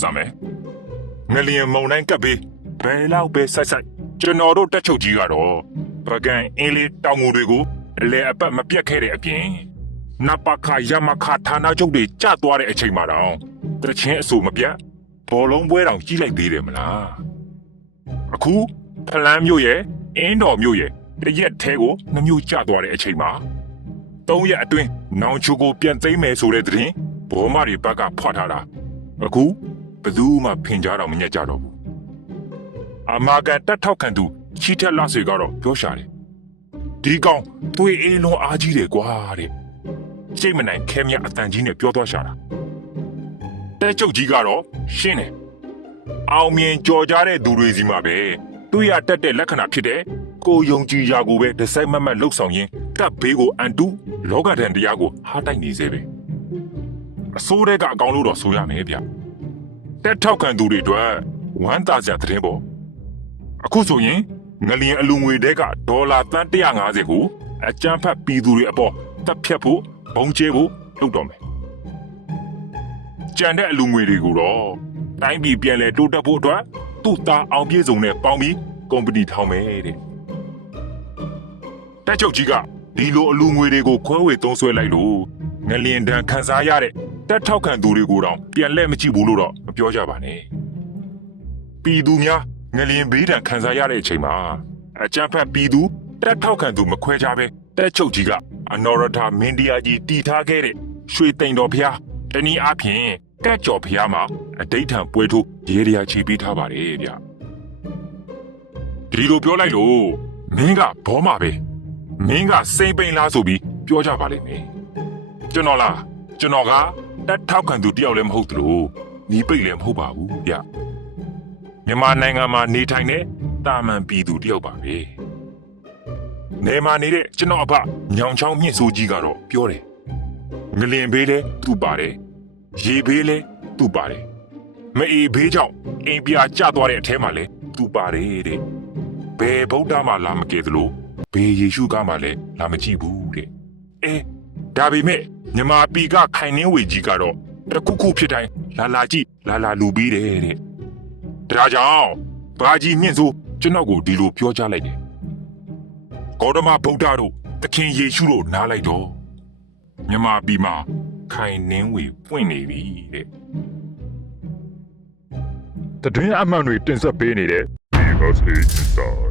စမယ်ငလျင်မုံတိုင်းကပ်ပြီးဘယ်လောက်ပဲဆိုက်ဆိုက်ကျွန်တော်တို့တက်ချုပ်ကြီးကတော့ပကံအင်းလေးတောင်ငူတွေကိုအလဲအပတ်မပြတ်ခဲ့တဲ့အပြင်နပခယမခဌာနချုပ်တွေကျသွားတဲ့အချိန်မှာတော့တချင်းအဆူမပြတ်ဘောလုံးပွဲတောင်ကြီးလိုက်သေးတယ်မလားအခုဖလန်းမြို့ရဲ့အင်းတော်မြို့ရဲ့တရက်သေးကိုနှမျိုးကျသွားတဲ့အချိန်မှာသုံးရက်အတွင်းနောင်ချိုကိုပြန်သိမ်းမယ်ဆိုတဲ့သတင်းဘောမတွေဘက်ကဖွာထားတာအခု ဘယ်သူမှဖင်ကြတော့မညက်ကြတော့ဘူးအမာကန်တက်ထောက်ခံသူချီတက်လာစေကတော့ပြောရှာတယ်ဒီကောင်သွေးအေးလုံးအားကြီးတယ်ကွာတဲ့စိတ်မနိုင်ခဲမြအတန်ကြီးနဲ့ပြောသွားရှာတာတဲကျုပ်ကြီးကတော့ရှင်းတယ်အောင်မြင်ကြော်ကြတဲ့သူတွေစီမှာပဲသူရတက်တဲ့လက္ခဏာဖြစ်တဲ့ကိုယုံကြည်ရာကိုပဲဒီဇိုင်းမတ်မတ်လှုပ်ဆောင်ရင်းတပ်ဘေးကိုအန်တူလောကဒဏ်တရားကိုဟားတိုက်နေစေပဲအစိုးရကအကောင်လို့တော့ဆိုရမယ်ဗျ တက်ထောက်ခံသူတွေအတွက်ဝမ်းသာစရာသတင်းပေါ့အခုဆိုရင်ငလျင်အလူငွေတဲကဒေါ်လာတန်150ကိုအကြမ်းဖက်ပြည်သူတွေအပေါ်တပ်ဖြတ်ဖို့ဘုံကျဲဖို့လုပ်တော့မယ်ကြံတဲ့အလူငွေတွေကိုတော့တိုင်းပြည်ပြန်လဲတိုးတက်ဖို့အတွက်သူ့သားအောင်ပြေဆုံးနဲ့ပေါင်းပြီးကုမ္ပဏီထောင်မယ်တဲ့တက်ချုပ်ကြီးကဒီလိုအလူငွေတွေကိုခွဲဝေသုံးစွဲလိုက်လို့ငလျင်တန်းခန်းစားရတဲ့တက်ထောက်ခံသူတွေကိုတော့ပြန်လဲမကြည့်ဘူးလို့တော့မ ပြောကြပါနဲ့ပြည်သူများငလျင်ဘေးဒဏ်ခံစားရတဲ့အချိန်မှာအကြမ်းဖက်ပြည်သူတက်ထောက်ခံသူမခွဲခြားပဲတက်ချုပ်ကြီးကအနော်ရထာမင်းတရားကြီးတည်ထားခဲ့တဲ့ရွှေတိန်တော်ဖျားတနည်းအားဖြင့်တက်ကျော်ဖျားမှာအတိတ်ထံပွဲထိုးရေရရာချီပေးထားပါတယ်ဗျဒီလိုပြောလိုက်လို့မင်းကဘောမှာပဲမင်းကစိမ့်ပိန်လားဆိုပြီးပြောကြပါလိမ့်မယ်ကျွန်တော်လားကျွန်တော်ကတက်ထောက်ခံသူတယောက်လည်းမဟုတ်သလို ညီပိတ်လည်းမဟုတ်ပါဘူးဗျမြန်မာနိုင်ငံမှာနေထိုင်တဲ့တာမန်ပြည်သူတယောက်ပါပဲနေမှာနေတဲ့ကျွန်တော်အဖညောင်ချောင်းမြင့်စိုးကြီးကတော့ပြောတယ်ငလင်ဘေးလဲသူ့ပါတယ်ရေဘေးလဲသူ့ပါတယ်မအေးဘေးကြောင့်အိမ်ပြာကျသွားတဲ့အထဲမှာလဲသူ့ပါတယ်တဲ့ဘယ်ဗုဒ္ဓမှလာမကယ်သလိုဘယ်ယေရှုကမှလည်းလာမကြည့်ဘူးတဲ့အဲဒါပေမဲ့မြမာပီကခိုင်နှင်းဝေကြီးကတော့တခုခုဖြစ်တိုင်း လာလာကြည့်လာလာလူပြီးတယ်တဲ့ဒါကြောင့်ဘာကြီးမြင့်စိုးကျွန်တော်ကိုဒီလိုပြောကြားလိုက်တယ်ဂေါတမဗုဒ္ဓတို့သခင်ယေရှုတို့နားလိုက်တော့မြမာပီမှာခိုင်နှင်းဝေပွင့်နေပြီတဲ့တတွင်းအမှန်တွေတင်ဆက်ပေးနေတဲ့ Because Inside